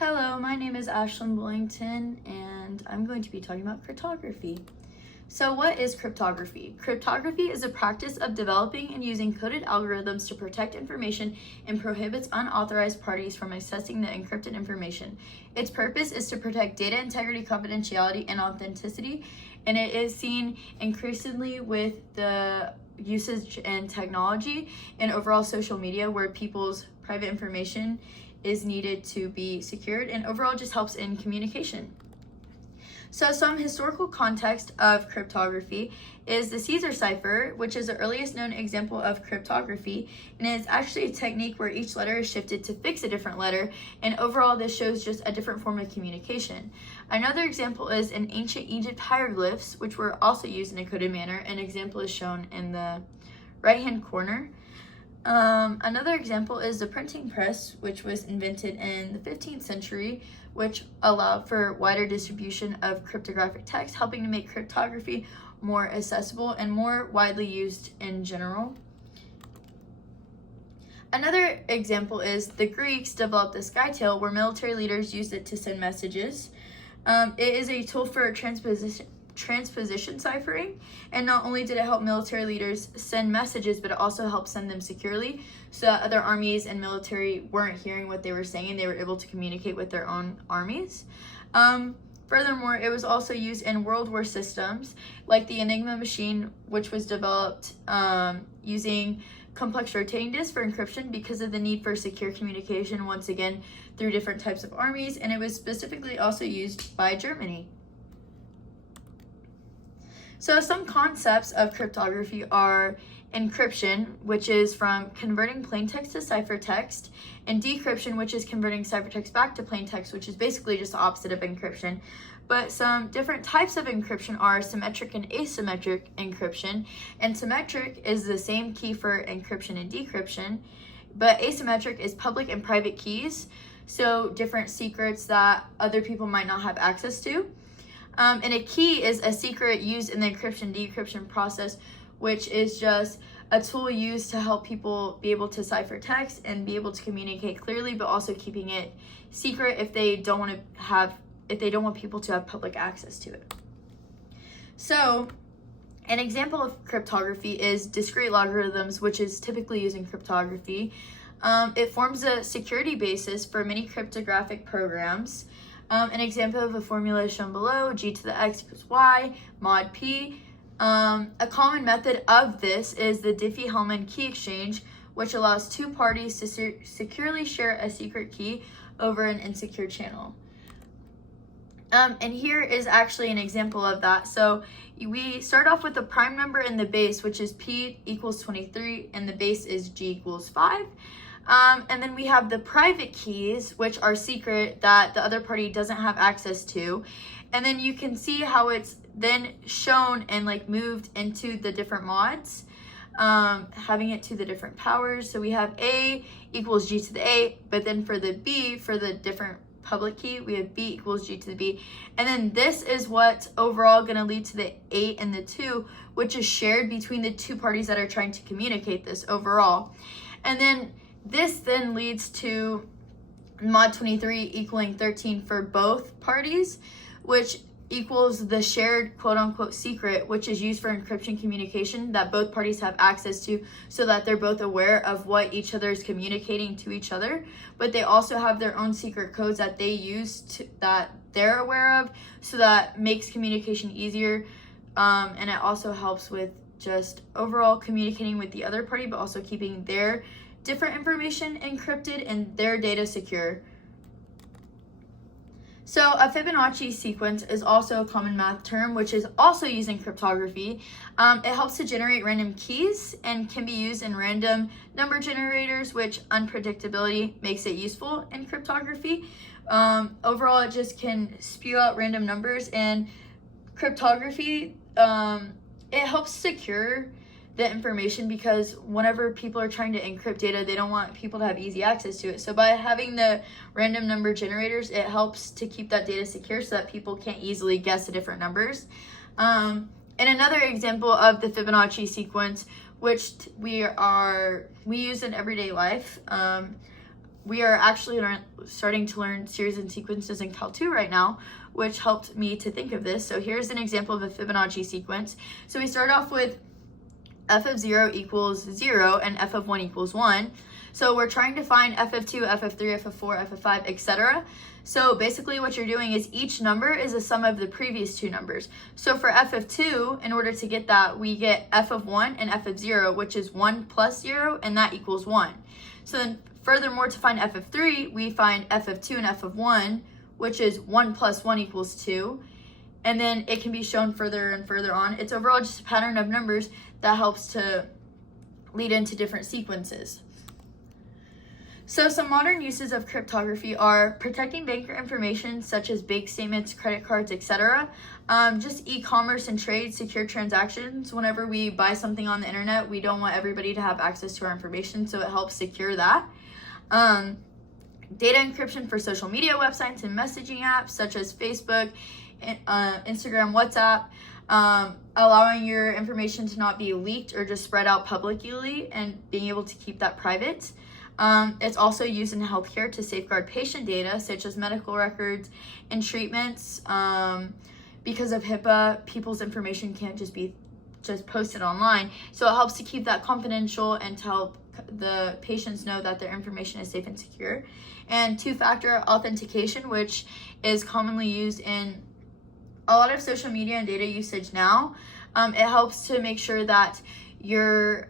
Hello, my name is Ashlyn Bullington, and I'm going to be talking about cryptography. So what is cryptography? Cryptography is a practice of developing and using coded algorithms to protect information and prohibits unauthorized parties from accessing the encrypted information. Its purpose is to protect data integrity, confidentiality, and authenticity, and it is seen increasingly with the usage in technology and overall social media where people's private information is needed to be secured, and overall just helps in communication. So some historical context of cryptography is the Caesar cipher, which is the earliest known example of cryptography, and it's actually a technique where each letter is shifted to fix a different letter, and overall this shows just a different form of communication. Another example is in ancient Egypt hieroglyphs, which were also used in a coded manner. An example is shown in the right-hand corner. Another example is the printing press, which was invented in the 15th century, which allowed for wider distribution of cryptographic text, helping to make cryptography more accessible and more widely used in general. Another example is the Greeks developed the skytail, where military leaders used it to send messages. It is a tool for transposition ciphering, and not only did it help military leaders send messages, but it also helped send them securely so that other armies and military weren't hearing what they were saying and they were able to communicate with their own armies. Furthermore, it was also used in World War systems like the Enigma machine, which was developed using complex rotating disks for encryption because of the need for secure communication, once again through different types of armies, and it was specifically also used by Germany. So some concepts of cryptography are encryption, which is from converting plain text to ciphertext, and decryption, which is converting ciphertext back to plain text, which is basically just the opposite of encryption. But some different types of encryption are symmetric and asymmetric encryption, and symmetric is the same key for encryption and decryption, but asymmetric is public and private keys, so different secrets that other people might not have access to. And a key is a secret used in the encryption-decryption process, which is just a tool used to help people be able to cipher text and be able to communicate clearly, but also keeping it secret if they don't want people to have public access to it. So an example of cryptography is discrete logarithms, which is typically used in cryptography. It forms a security basis for many cryptographic programs. An example of a formula is shown below: g to the x equals y mod p. A common method of this is the Diffie-Hellman key exchange, which allows two parties to securely share a secret key over an insecure channel. And here is actually an example of that. So we start off with the prime number in the base, which is p equals 23, and the base is g equals 5. And then we have the private keys, which are secret that the other party doesn't have access to. And then you can see how it's then shown and moved into the different mods, having it to the different powers. So we have A equals G to the A, but then for the B, for the different public key, we have B equals G to the B. And then this is what's overall going to lead to the 8 and the 2, which is shared between the two parties that are trying to communicate this overall. And then this then leads to mod 23 equaling 13 for both parties, which equals the shared quote-unquote secret, which is used for encryption communication that both parties have access to, so that they're both aware of what each other is communicating to each other, but they also have their own secret codes that they use that they're aware of, so that makes communication easier, and it also helps with just overall communicating with the other party, but also keeping their different information encrypted and their data secure. So a Fibonacci sequence is also a common math term, which is also used in cryptography. It helps to generate random keys and can be used in random number generators, which unpredictability makes it useful in cryptography. Overall, it just can spew out random numbers, and cryptography, it helps secure the information, because whenever people are trying to encrypt data, they don't want people to have easy access to it. So by having the random number generators, it helps to keep that data secure so that people can't easily guess the different numbers. And another example of the Fibonacci sequence, which we use in everyday life, we are actually starting to learn series and sequences in Cal 2 right now, which helped me to think of this. So here's an example of a Fibonacci sequence. So we start off with f of 0 equals 0 and f of 1 equals 1. So we're trying to find f of 2, f of 3, f of 4, f of 5, etc. So basically what you're doing is each number is a sum of the previous two numbers. So for f of 2, in order to get that, we get f of 1 and f of 0, which is 1 plus 0, and that equals 1. So then furthermore, to find f of 3, we find f of 2 and f of 1, which is 1 plus 1 equals 2. And then it can be shown further and further on. It's overall just a pattern of numbers that helps to lead into different sequences. So some modern uses of cryptography are protecting banker information such as bank statements, credit cards, etc. Just e-commerce and trade, secure transactions. Whenever we buy something on the internet, we don't want everybody to have access to our information, so it helps secure that. Data encryption for social media websites and messaging apps such as Facebook, Instagram, WhatsApp, allowing your information to not be leaked or just spread out publicly and being able to keep that private. It's also used in healthcare to safeguard patient data such as medical records and treatments. Because of HIPAA, people's information can't just be posted online. So it helps to keep that confidential and to help the patients know that their information is safe and secure. And two-factor authentication, which is commonly used in a lot of social media and data usage now. It helps to make sure that your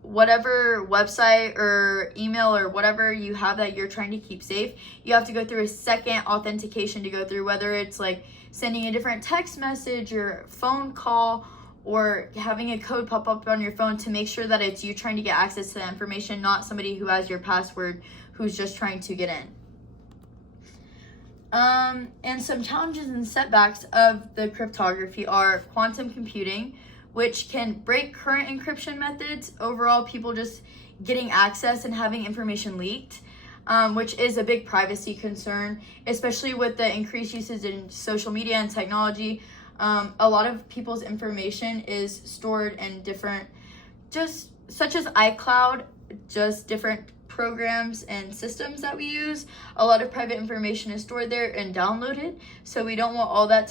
whatever website or email or whatever you have that you're trying to keep safe, you have to go through a second authentication to go through, whether it's like sending a different text message or phone call or having a code pop up on your phone to make sure that it's you trying to get access to the information, not somebody who has your password who's just trying to get in. And some challenges and setbacks of the cryptography are quantum computing, which can break current encryption methods. Overall, people just getting access and having information leaked, which is a big privacy concern, especially with the increased usage in social media and technology. A lot of people's information is stored in different, just such as iCloud, just different programs and systems that we use. A lot of private information is stored there and downloaded, so we don't want all that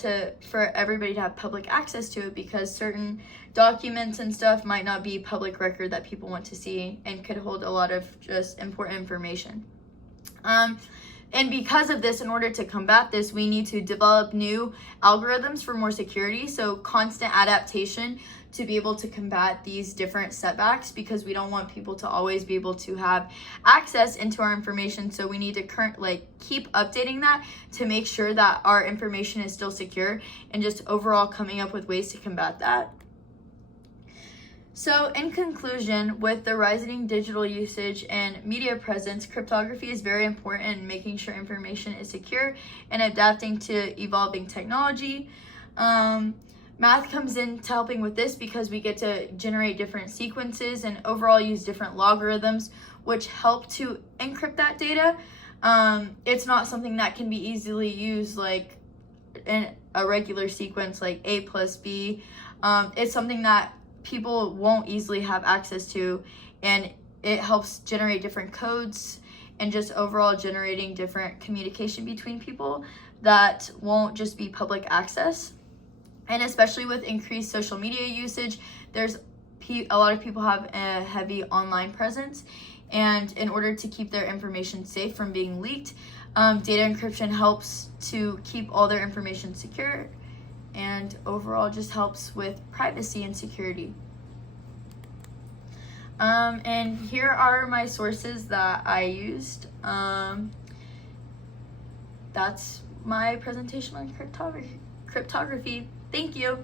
for everybody to have public access to it, because certain documents and stuff might not be public record that people want to see and could hold a lot of just important information. And because of this, in order to combat this, we need to develop new algorithms for more security, so constant adaptation to be able to combat these different setbacks, because we don't want people to always be able to have access into our information. So we need to keep updating that to make sure that our information is still secure, and just overall coming up with ways to combat that. So in conclusion, with the rising digital usage and media presence, cryptography is very important in making sure information is secure and adapting to evolving technology. Math comes in to helping with this, because we get to generate different sequences and overall use different logarithms, which help to encrypt that data. It's not something that can be easily used like in a regular sequence like A plus B. It's something that people won't easily have access to, and it helps generate different codes and just overall generating different communication between people that won't just be public access. And especially with increased social media usage, there's a lot of people have a heavy online presence, and in order to keep their information safe from being leaked, data encryption helps to keep all their information secure, and overall just helps with privacy and security. And here are my sources that I used. That's my presentation on cryptography. Thank you.